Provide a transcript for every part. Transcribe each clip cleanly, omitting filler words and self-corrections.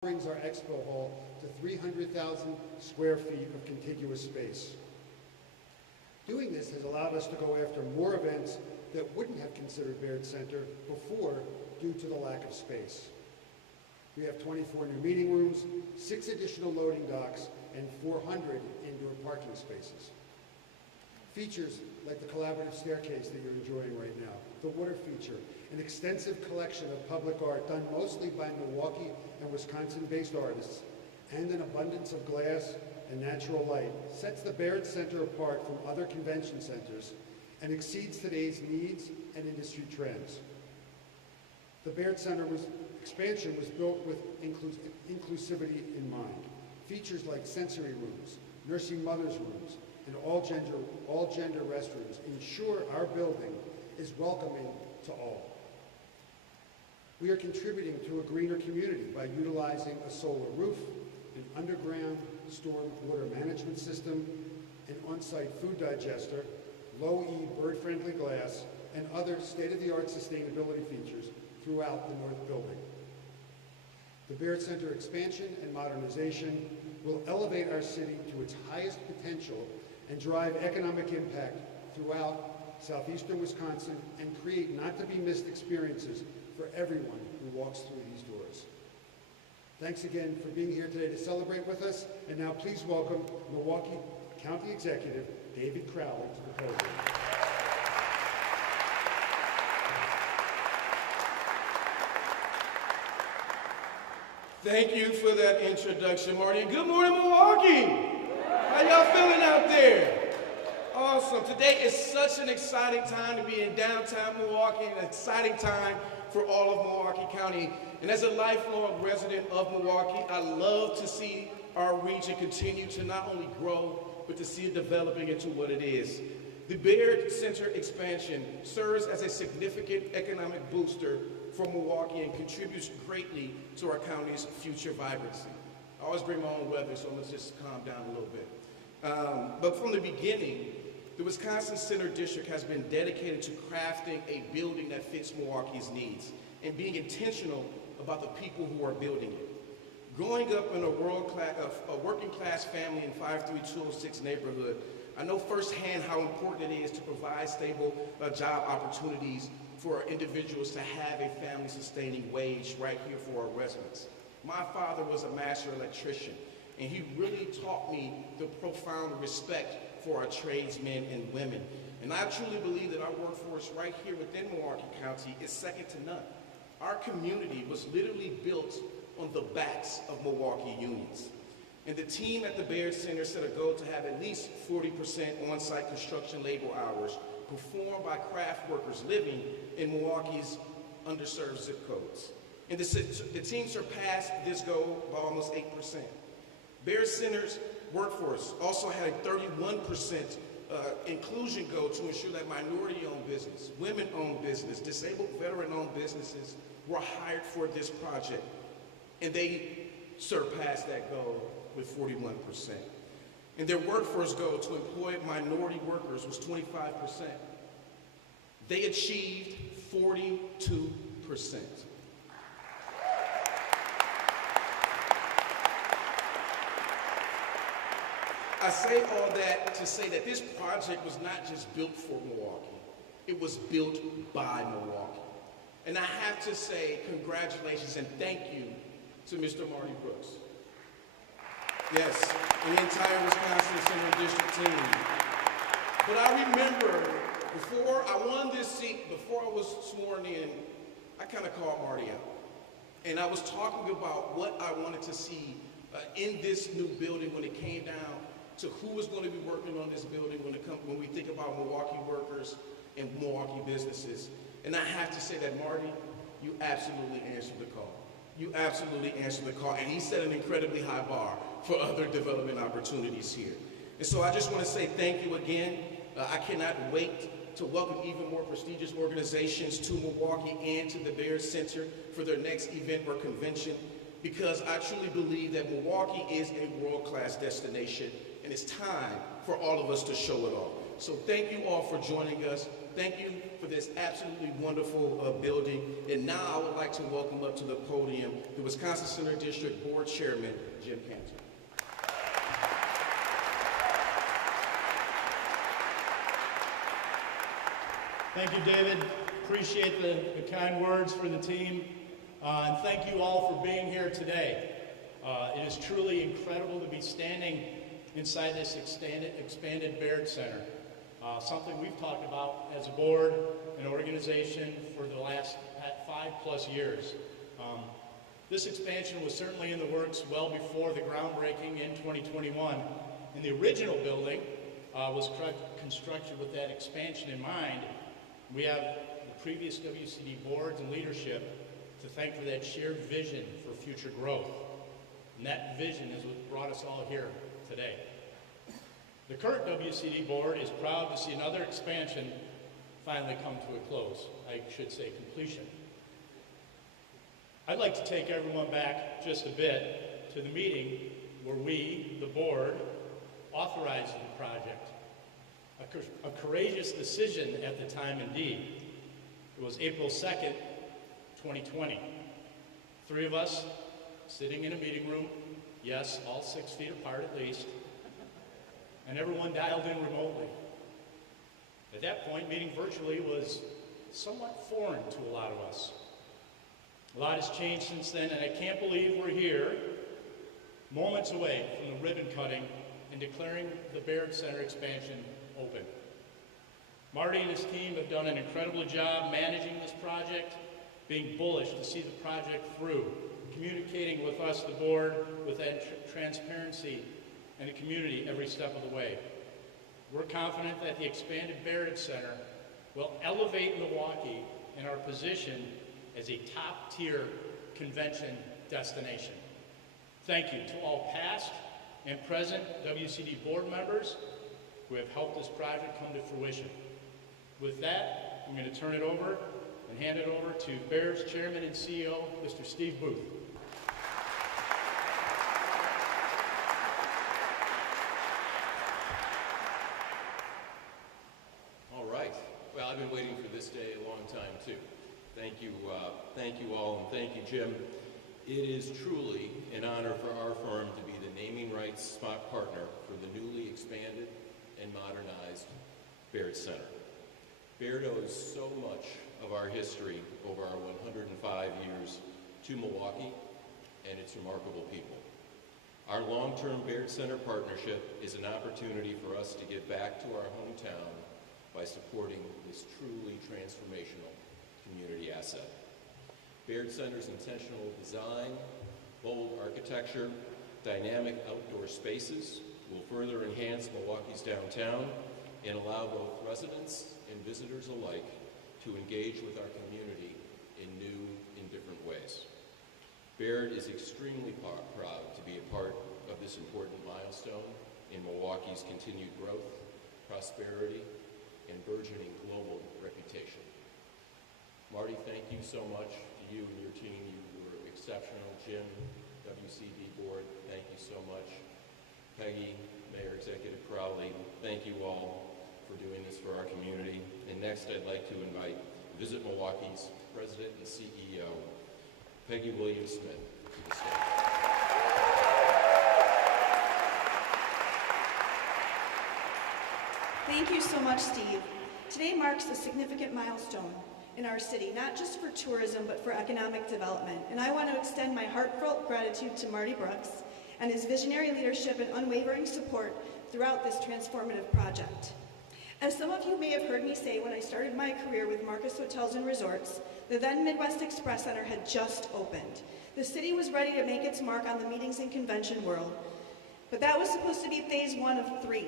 brings our expo hall to 300,000 square feet of contiguous space. Doing this has allowed us to go after more events that wouldn't have considered Baird Center before due to the lack of space. We have 24 new meeting rooms, 6 additional loading docks, and 400 indoor parking spaces. Features like the collaborative staircase that you're enjoying right now, the water feature, an extensive collection of public art done mostly by Milwaukee and Wisconsin-based artists, and an abundance of glass and natural light sets the Baird Center apart from other convention centers and exceeds today's needs and industry trends. The Baird Center expansion was built with inclusivity in mind. Features like sensory rooms, nursing mothers' rooms, and all-gender restrooms ensure our building is welcoming to all. We are contributing to a greener community by utilizing a solar roof, an underground storm water management system, an on-site food digester, low-E bird-friendly glass, and other state-of-the-art sustainability features throughout the North Building. The Baird Center expansion and modernization will elevate our city to its highest potential and drive economic impact throughout southeastern Wisconsin and create not-to-be-missed experiences for everyone who walks through these doors. Thanks again for being here today to celebrate with us, and now please welcome Milwaukee County Executive David Crowley to the podium. Thank you for that introduction, Marty. Good morning, Milwaukee. How y'all feeling out there? Awesome. Today is such an exciting time to be in downtown Milwaukee, an exciting time for all of Milwaukee County. And as a lifelong resident of Milwaukee, I love to see our region continue to not only grow, but to see it developing into what it is. The Baird Center expansion serves as a significant economic booster for Milwaukee and contributes greatly to our county's future vibrancy. I always bring my own weather, so let's just calm down a little bit. But from the beginning, the Wisconsin Center District has been dedicated to crafting a building that fits Milwaukee's needs and being intentional about the people who are building it. Growing up in a working class family in 53206 neighborhood, I know firsthand how important it is to provide stable job opportunities for our individuals to have a family-sustaining wage right here for our residents. My father was a master electrician, and he really taught me the profound respect for our tradesmen and women. And I truly believe that our workforce right here within Milwaukee County is second to none. Our community was literally built on the backs of Milwaukee unions. And the team at the Baird Center set a goal to have at least 40% on-site construction labor hours performed by craft workers living in Milwaukee's underserved zip codes. And the team surpassed this goal by almost 8%. Baird Center's workforce also had a 31% inclusion goal to ensure that minority-owned business, women-owned business, disabled veteran-owned businesses were hired for this project. And they surpassed that goal with 41%. And their workforce goal to employ minority workers was 25%. They achieved 42%. I say all that to say that this project was not just built for Milwaukee, it was built by Milwaukee. And I have to say congratulations and thank you to Mr. Marty Brooks. Yes, and the entire Wisconsin Center District team. But I remember before I won this seat, before I was sworn in, I kind of called Marty out. And I was talking about what I wanted to see in this new building when it came down to who was going to be working on this building when we think about Milwaukee workers and Milwaukee businesses. And I have to say that, Marty, you absolutely answered the call. You absolutely answered the call, and he set an incredibly high bar for other development opportunities here. And so I just want to say thank you again. I cannot wait to welcome even more prestigious organizations to Milwaukee and to the Baird Center for their next event or convention, because I truly believe that Milwaukee is a world-class destination, and it's time for all of us to show it off. So thank you all for joining us. Thank you for this absolutely wonderful building. And now I would like to welcome up to the podium the Wisconsin Center District Board Chairman, Jim Cantor. Thank you, David. Appreciate the kind words for the team. And thank you all for being here today. It is truly incredible to be standing inside this expanded Baird Center. Something we've talked about as a board and organization for the last 5+ years. This expansion was certainly in the works well before the groundbreaking in 2021. And the original building was constructed with that expansion in mind. We have the previous WCD boards and leadership to thank for that shared vision for future growth. And that vision is what brought us all here today. The current WCD board is proud to see another expansion finally come to a close. I should say completion. I'd like to take everyone back just a bit to the meeting where we, the board, authorized the project. A courageous decision at the time indeed. It was April 2nd, 2020. 3 of us sitting in a meeting room, yes, all 6 feet apart at least, and everyone dialed in remotely. At that point, meeting virtually was somewhat foreign to a lot of us. A lot has changed since then, and I can't believe we're here, moments away from the ribbon cutting and declaring the Baird Center expansion open. Marty and his team have done an incredible job managing this project, being bullish to see the project through, communicating with us, the board, with that transparency and the community every step of the way. We're confident that the expanded Baird Center will elevate Milwaukee in our position as a top-tier convention destination. Thank you to all past and present WCD board members who have helped this project come to fruition. With that, I'm going to turn it over and hand it over to Baird's Chairman and CEO, Mr. Steve Booth. All right. Well, I've been waiting for this day a long time, too. Thank you all, and thank you, Jim. It is truly an honor for our firm to be the naming rights spot partner for the newly expanded and modernized Baird Center. Baird owes so much of our history over our 105 years to Milwaukee and its remarkable people. Our long-term Baird Center partnership is an opportunity for us to give back to our hometown by supporting this truly transformational community asset. Baird Center's intentional design, bold architecture, dynamic outdoor spaces will further enhance Milwaukee's downtown and allow both residents and visitors alike to engage with our community in new and different ways. Baird is extremely proud to be a part of this important milestone in Milwaukee's continued growth, prosperity, and burgeoning global reputation. Marty, thank you so much to you and your team. You were exceptional. Jim, WCD Board, thank you so much. Peggy, Mayor Executive Crowley, thank you all for doing this for our community. And next, I'd like to invite Visit Milwaukee's President and CEO, Peggy Williams-Smith, to the stage. Thank you so much, Steve. Today marks a significant milestone in our city, not just for tourism, but for economic development. And I want to extend my heartfelt gratitude to Marty Brooks and his visionary leadership and unwavering support throughout this transformative project. As some of you may have heard me say when I started my career with Marcus Hotels and Resorts, the then Midwest Express Center had just opened. The city was ready to make its mark on the meetings and convention world, but that was supposed to be phase 1 of 3.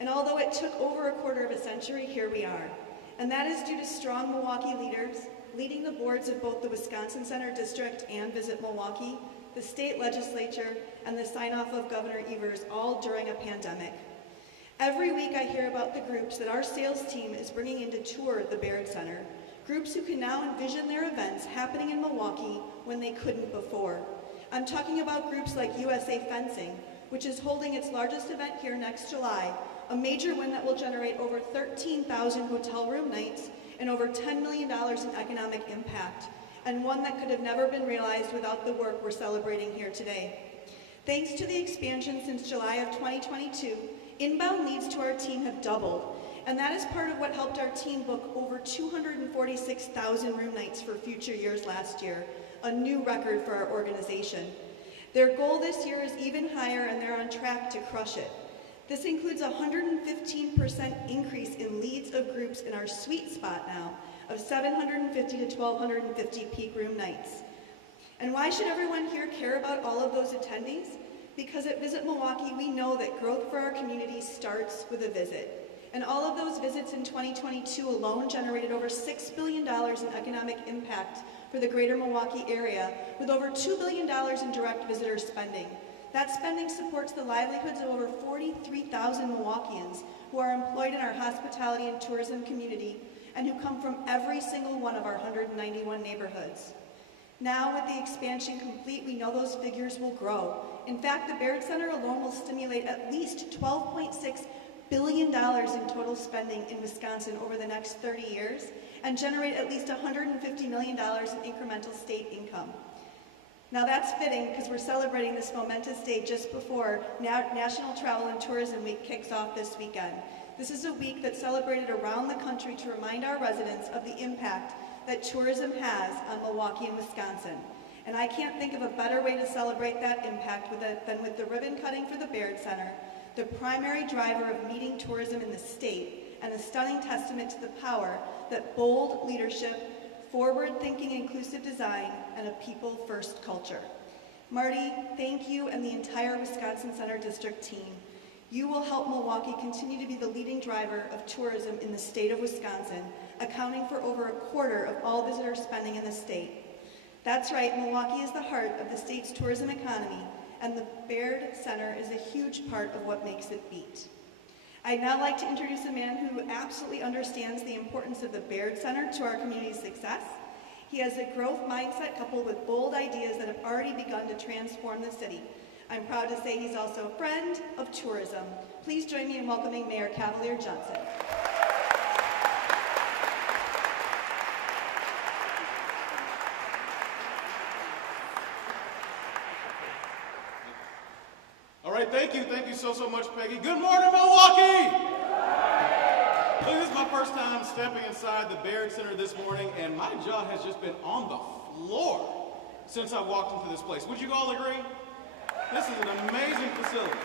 And although it took over a quarter of a century, here we are. And that is due to strong Milwaukee leaders leading the boards of both the Wisconsin Center District and Visit Milwaukee, the state legislature, and the sign-off of Governor Evers, all during a pandemic. Every week I hear about the groups that our sales team is bringing in to tour the Baird Center, groups who can now envision their events happening in Milwaukee when they couldn't before. I'm talking about groups like USA Fencing, which is holding its largest event here next July, a major win that will generate over 13,000 hotel room nights and over $10 million in economic impact, and one that could have never been realized without the work we're celebrating here today. Thanks to the expansion since July of 2022, inbound leads to our team have doubled, and that is part of what helped our team book over 246,000 room nights for future years last year, a new record for our organization. Their goal this year is even higher, and they're on track to crush it. This includes a 115% increase in leads of groups in our sweet spot now of 750 to 1,250 peak room nights. And why should everyone here care about all of those attendees? Because at Visit Milwaukee, we know that growth for our community starts with a visit. And all of those visits in 2022 alone generated over $6 billion in economic impact for the greater Milwaukee area, with over $2 billion in direct visitor spending. That spending supports the livelihoods of over 43,000 Milwaukeeans who are employed in our hospitality and tourism community and who come from every single one of our 191 neighborhoods. Now, with the expansion complete, we know those figures will grow. In fact, the Baird Center alone will stimulate at least $12.6 billion in total spending in Wisconsin over the next 30 years and generate at least $150 million in incremental state income. Now that's fitting because we're celebrating this momentous day just before National Travel and Tourism Week kicks off this weekend. This is a week that's celebrated around the country to remind our residents of the impact that tourism has on Milwaukee and Wisconsin. And I can't think of a better way to celebrate that impact than with the ribbon cutting for the Baird Center, the primary driver of meeting tourism in the state, and a stunning testament to the power that bold leadership, forward-thinking inclusive design, and a people-first culture. Marty, thank you and the entire Wisconsin Center District team. You will help Milwaukee continue to be the leading driver of tourism in the state of Wisconsin, accounting for over a quarter of all visitor spending in the state. That's right, Milwaukee is the heart of the state's tourism economy, and the Baird Center is a huge part of what makes it beat. I'd now like to introduce a man who absolutely understands the importance of the Baird Center to our community's success. He has a growth mindset coupled with bold ideas that have already begun to transform the city. I'm proud to say he's also a friend of tourism. Please join me in welcoming Mayor Cavalier Johnson. All right, thank you so much, Peggy. Good morning, Milwaukee! Look, this is my first time stepping inside the Baird Center this morning, and my jaw has just been on the floor since I walked into this place. Would you all agree? This is an amazing facility.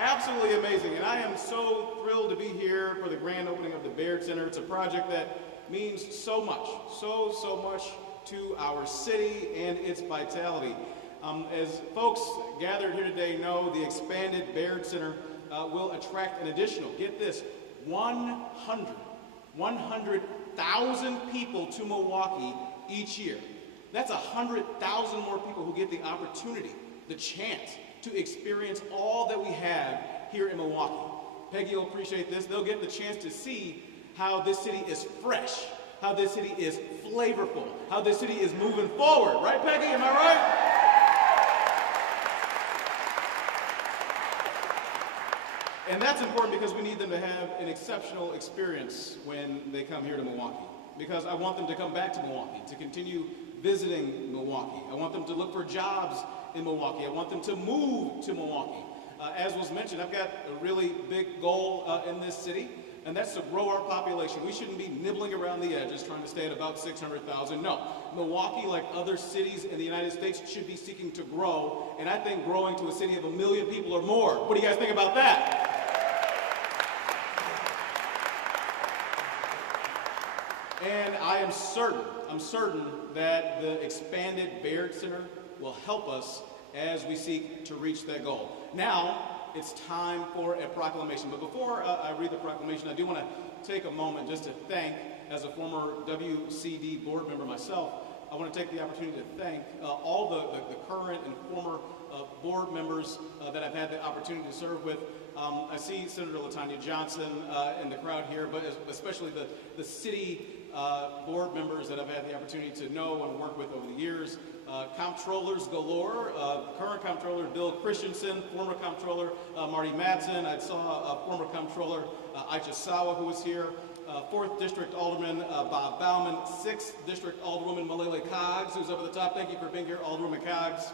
Absolutely amazing, and I am so thrilled to be here for the grand opening of the Baird Center. It's a project that means so much, so much to our city and its vitality. As folks gathered here today know, the expanded Baird Center will attract an additional, get this, 100,000 people to Milwaukee each year. That's 100,000 more people who get the opportunity, the chance to experience all that we have here in Milwaukee. Peggy will appreciate this. They'll get the chance to see how this city is fresh, how this city is flavorful, how this city is moving forward. Right, Peggy? Am I right? And that's important because we need them to have an exceptional experience when they come here to Milwaukee. Because I want them to come back to Milwaukee, to continue visiting Milwaukee. I want them to look for jobs in Milwaukee. I want them to move to Milwaukee. As was mentioned, I've got a really big goal in this city, and that's to grow our population. We shouldn't be nibbling around the edges trying to stay at about 600,000. No, Milwaukee, like other cities in the United States, should be seeking to grow, and I think growing to a city of 1 million people or more. What do you guys think about that? And I'm certain that the expanded Baird Center will help us as we seek to reach that goal. Now, it's time for a proclamation. But before I read the proclamation, I do want to take a moment just to thank, as a former WCD board member myself, I want to take the opportunity to thank all the current and former board members that I've had the opportunity to serve with. I see Senator LaTanya Johnson in the crowd here, but especially the city board members that I've had the opportunity to know and work with over the years. Comptrollers galore, current Comptroller Bill Christensen, former Comptroller Marty Matson. I saw former Comptroller Aisha Sawa, who was here, 4th District Alderman Bob Bauman, 6th District Alderwoman Malele Coggs, who's up at the top. Thank you for being here, Alderwoman Coggs.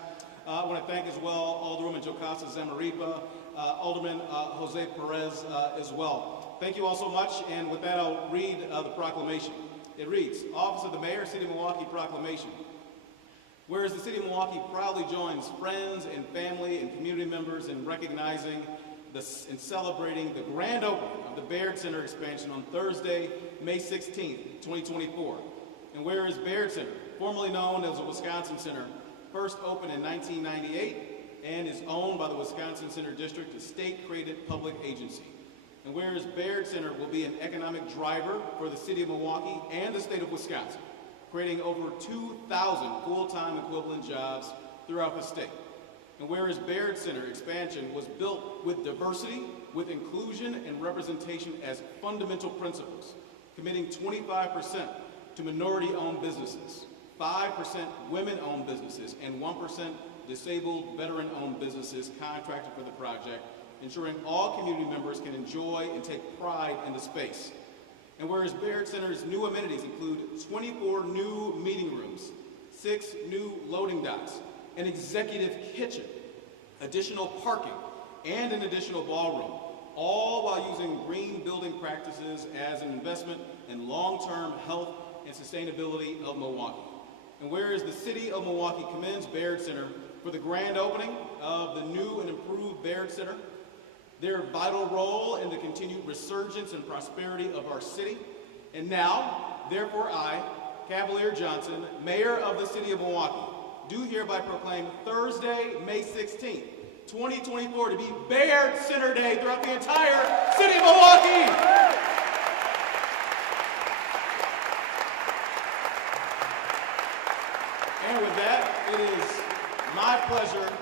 I want to thank as well Alderwoman Jocasta Zamaripa, Alderman Jose Perez as well. Thank you all so much, and with that I'll read the proclamation. It reads, Office of the Mayor, City of Milwaukee Proclamation. Whereas the City of Milwaukee proudly joins friends and family and community members in recognizing and celebrating the grand opening of the Baird Center expansion on Thursday, May 16th, 2024. And whereas Baird Center, formerly known as the Wisconsin Center, first opened in 1998 and is owned by the Wisconsin Center District, a state-created public agency. And whereas Baird Center will be an economic driver for the City of Milwaukee and the state of Wisconsin, creating over 2,000 full-time equivalent jobs throughout the state. And whereas Baird Center expansion was built with diversity, with inclusion and representation as fundamental principles, committing 25% to minority-owned businesses, 5% women-owned businesses, and 1% disabled, veteran-owned businesses contracted for the project, ensuring all community members can enjoy and take pride in the space. And whereas Baird Center's new amenities include 24 new meeting rooms, 6 new loading docks, an executive kitchen, additional parking, and an additional ballroom, all while using green building practices as an investment in long-term health and sustainability of Milwaukee. And whereas the City of Milwaukee commends Baird Center for the grand opening of the new and improved Baird Center, their vital role in the continued resurgence and prosperity of our city, and now, therefore I, Cavalier Johnson, Mayor of the City of Milwaukee, do hereby proclaim Thursday, May 16th, 2024 to be Baird Center Day throughout the entire City of Milwaukee. And with that, it is my pleasure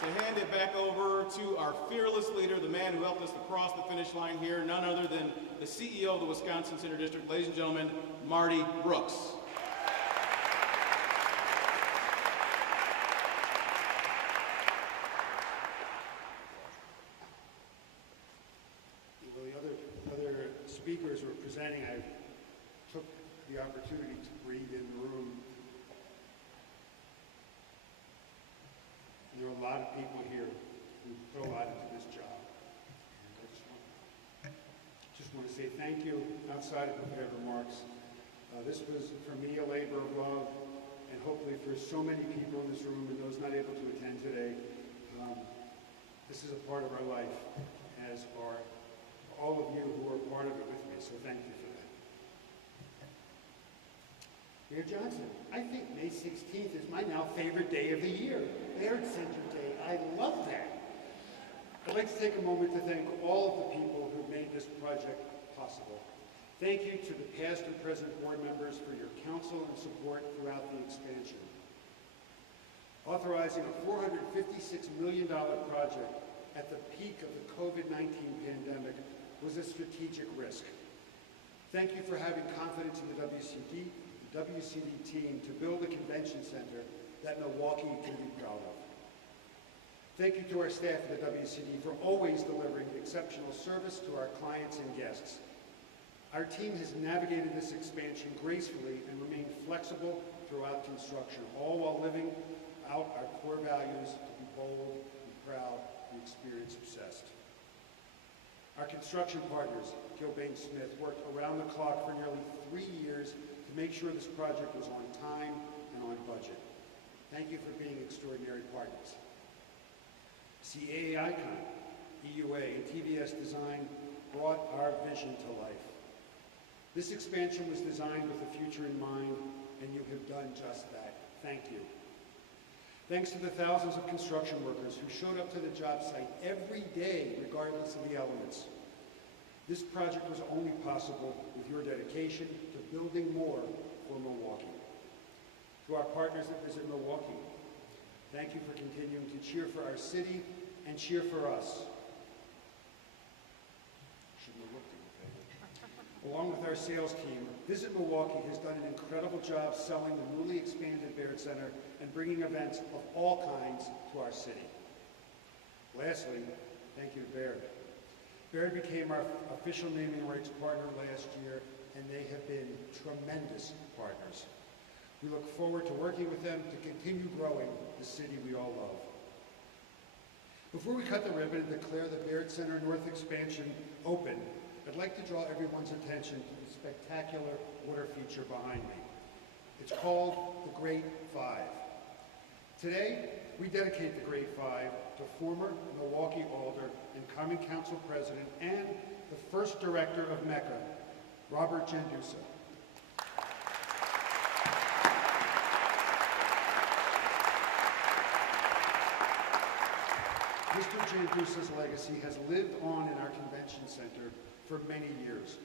to hand it back over to our fearless leader, the man who helped us to cross the finish line here, none other than the CEO of the Wisconsin Center District, ladies and gentlemen, Marty Brooks. Well, the other speakers were presenting. I took the opportunity to breathe in the room. There are a lot of people here who put a lot into this job. And I just want to say thank you outside of prepared remarks. This was, for me, a labor of love, and hopefully for so many people in this room and those not able to attend today, this is a part of our life, as are all of you who are part of it with me, so thank you for that. Mayor Johnson, I think May 16th is my now favorite day of the year, Baird Center Day. I love that. I'd like to take a moment to thank all of the people who made this project possible. Thank you to the past and present board members for your counsel and support throughout the expansion. Authorizing a $456 million project at the peak of the COVID-19 pandemic was a strategic risk. Thank you for having confidence in the WCD team to build a convention center that Milwaukee can be proud of. Thank you to our staff at the WCD for always delivering exceptional service to our clients and guests. Our team has navigated this expansion gracefully and remained flexible throughout construction, all while living out our core values to be bold, be proud, be experience-obsessed. Our construction partners, Gilbane Smith, worked around the clock for nearly 3 years to make sure this project was on time and on budget. Thank you for being extraordinary partners. CAA Icon, EUA, and TVS Design brought our vision to life. This expansion was designed with the future in mind, and you have done just that. Thank you. Thanks to the thousands of construction workers who showed up to the job site every day, regardless of the elements. This project was only possible with your dedication to building more for Milwaukee. To our partners that visit Milwaukee, thank you for continuing to cheer for our city and cheer for us. Along with our sales team, Visit Milwaukee has done an incredible job selling the newly expanded Baird Center and bringing events of all kinds to our city. Lastly, thank you to Baird. Baird became our official naming rights partner last year, and they have been tremendous partners. We look forward to working with them to continue growing the city we all love. Before we cut the ribbon and declare the Baird Center North expansion open, I'd like to draw everyone's attention to the spectacular water feature behind me. It's called the Great Five. Today, we dedicate the Great Five to former Milwaukee Alder and Common Council President and the first director of Mecca, Robert Jandusa. Mr. Jandusa's legacy has lived on in our convention center for many years.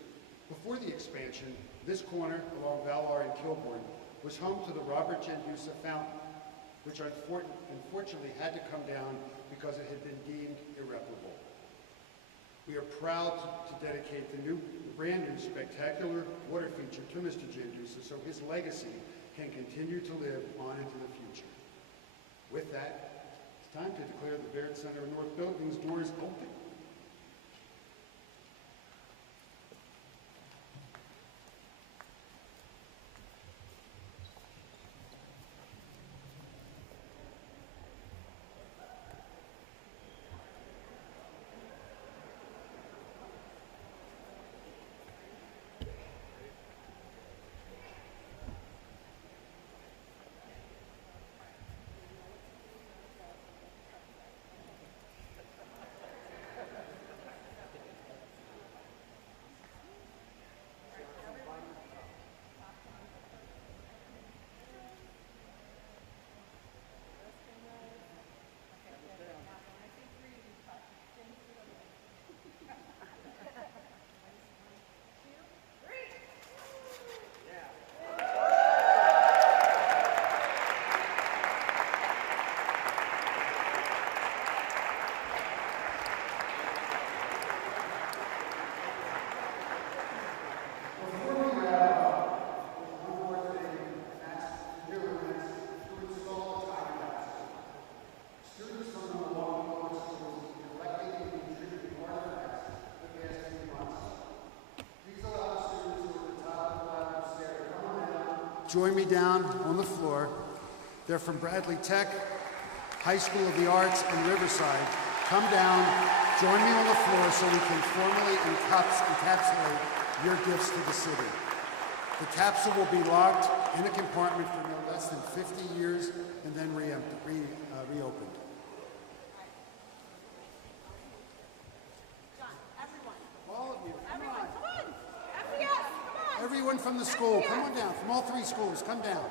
Before the expansion, this corner along Valar and Kilbourne was home to the Robert Jandusa Fountain, which unfortunately had to come down because it had been deemed irreparable. We are proud to dedicate the brand new spectacular water feature to Mr. Jandusa so his legacy can continue to live on into the future. With that, it's time to declare the Baird Center North Building's doors open. Join me down on the floor. They're from Bradley Tech, High School of the Arts, and Riverside. Come down, join me on the floor so we can formally encapsulate your gifts to the city. The capsule will be locked in a compartment for no less than 50 years and then reopened. All of you, come on. Everyone from the school, come on down. From all three schools, come down.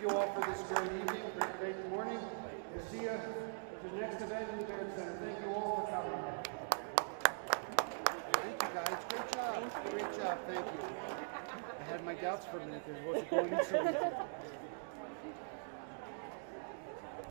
Thank you all for this great evening, great morning. We'll see you at the next event in the Baird Center. Thank you all for coming. Thank you, guys. Great job. Great job. Thank you. I had my doubts for a minute. There wasn't going in so easy.